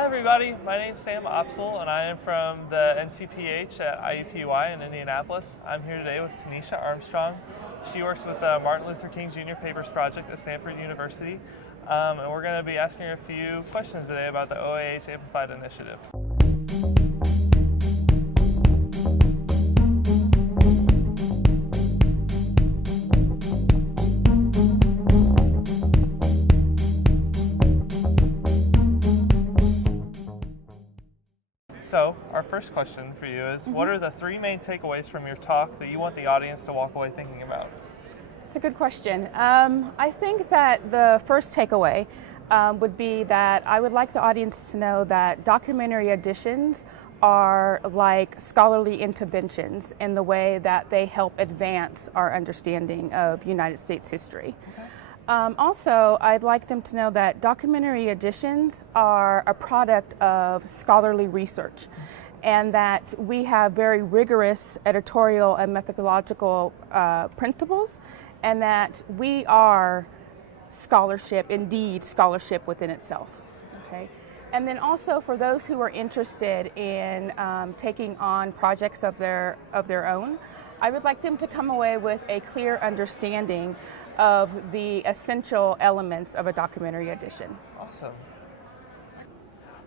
Hi everybody, my name is Sam Opsel and I am from the NCPH at IUPUI in Indianapolis. I'm here today with Tenisha Armstrong. She works with the Martin Luther King Jr. Papers Project at Stanford University, and we're going to be asking her a few questions today about the OAH Amplified Initiative. So, our first question for you is, what are the three main takeaways from your talk that you want the audience to walk away thinking about? It's a good question. I think that the first takeaway would be that I would like the audience to know that documentary editions are like scholarly interventions in the way that they help advance our understanding of United States history. Okay. Also, I'd like them to know that documentary editions are a product of scholarly research, and that we have very rigorous editorial and methodological principles, and that we are scholarship, indeed scholarship within itself. Okay? And then also for those who are interested in taking on projects of their own, I would like them to come away with a clear understanding of the essential elements of a documentary edition. Awesome.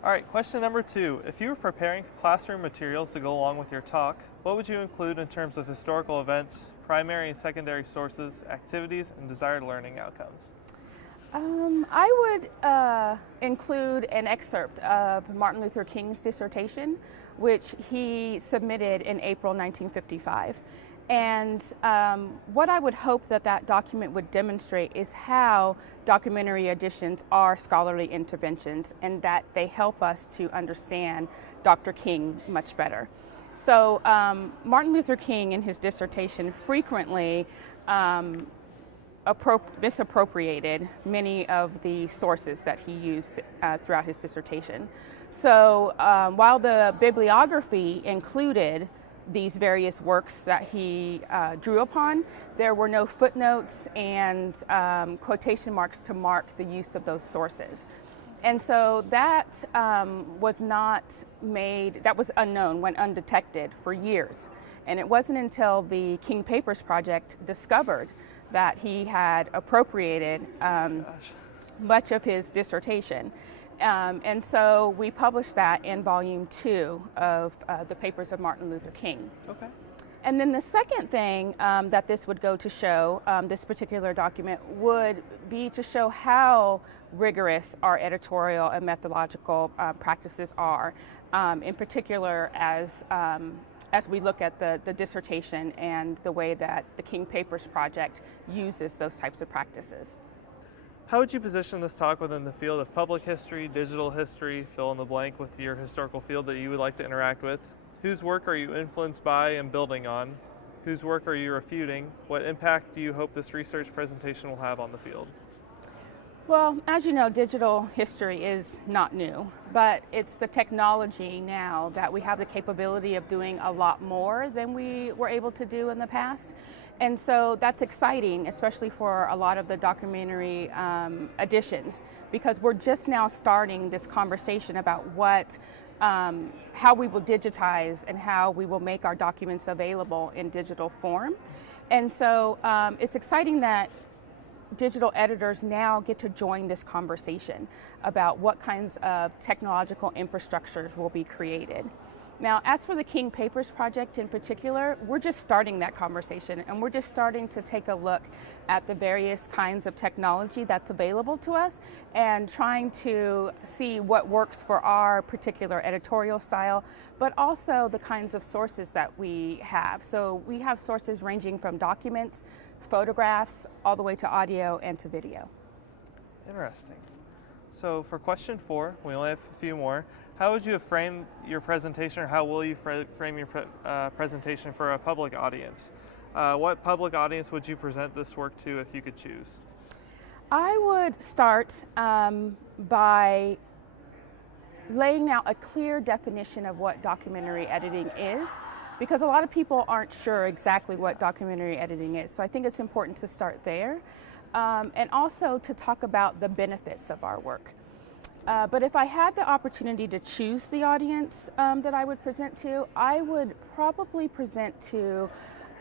All right, question number 2. If you were preparing classroom materials to go along with your talk, what would you include in terms of historical events, primary and secondary sources, activities, and desired learning outcomes? I would include an excerpt of Martin Luther King's dissertation, which he submitted in April 1955. And what I would hope that that document would demonstrate is how documentary editions are scholarly interventions and that they help us to understand Dr. King much better. So Martin Luther King in his dissertation frequently misappropriated many of the sources that he used throughout his dissertation. So while the bibliography included these various works that he drew upon, there were no footnotes and quotation marks to mark the use of those sources. And so that was unknown, went undetected for years. And it wasn't until the King Papers Project discovered that he had appropriated much of his dissertation. And so we published that in volume 2 of the Papers of Martin Luther King. Okay. And then the second thing that this would go to show, this particular document, would be to show how rigorous our editorial and methodological practices are, in particular as we look at the dissertation and the way that the King Papers Project uses those types of practices. How would you position this talk within the field of public history, digital history, fill in the blank with your historical field that you would like to interact with? Whose work are you influenced by and building on? Whose work are you refuting? What impact do you hope this research presentation will have on the field? Well, as you know, digital history is not new, but it's the technology now that we have the capability of doing a lot more than we were able to do in the past. And so that's exciting, especially for a lot of the documentary editions, because we're just now starting this conversation about how we will digitize and how we will make our documents available in digital form. And so it's exciting that digital editors now get to join this conversation about what kinds of technological infrastructures will be created. Now, as for the King Papers Project in particular, we're just starting that conversation, and we're just starting to take a look at the various kinds of technology that's available to us and trying to see what works for our particular editorial style, but also the kinds of sources that we have. So we have sources ranging from documents, photographs, all the way to audio and to video. Interesting. So for question 4, we only have a few more. How would you have framed your presentation, or how will you frame your presentation for a public audience? What public audience would you present this work to if you could choose? I would start by laying out a clear definition of what documentary editing is, because a lot of people aren't sure exactly what documentary editing is. So I think it's important to start there, and also to talk about the benefits of our work. But if I had the opportunity to choose the audience that I would present to, I would probably present to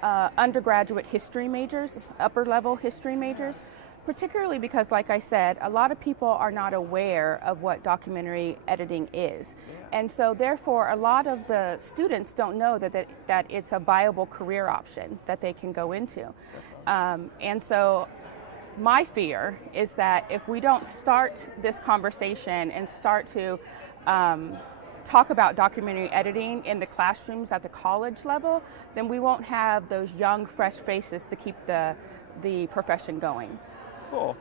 undergraduate history majors, upper level history majors, particularly because, like I said, a lot of people are not aware of what documentary editing is. And so therefore, a lot of the students don't know that it's a viable career option that they can go into. And so my fear is that if we don't start this conversation and start to talk about documentary editing in the classrooms at the college level, then we won't have those young, fresh faces to keep the profession going. Cool.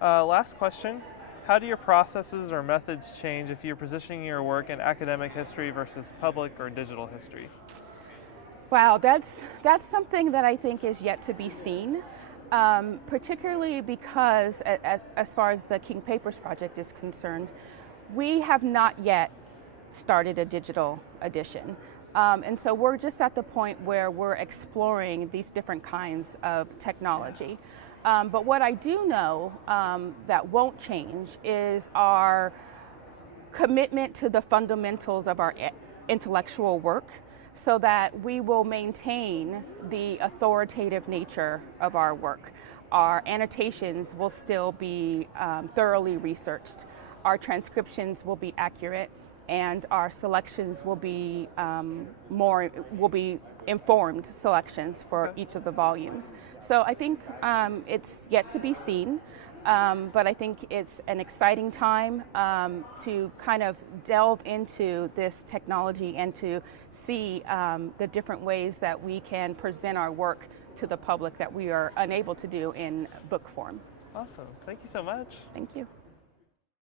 Last question. How do your processes or methods change if you're positioning your work in academic history versus public or digital history? Wow, that's something that I think is yet to be seen, particularly because as far as the King Papers project is concerned, we have not yet started a digital edition. And so we're just at the point where we're exploring these different kinds of technology. But what I do know that won't change is our commitment to the fundamentals of our intellectual work, so that we will maintain the authoritative nature of our work. Our annotations will still be thoroughly researched. Our transcriptions will be accurate, and our selections will be informed selections for each of the volumes. So I think it's yet to be seen, but I think it's an exciting time to kind of delve into this technology and to see the different ways that we can present our work to the public that we are unable to do in book form. Awesome. Thank you so much. Thank you.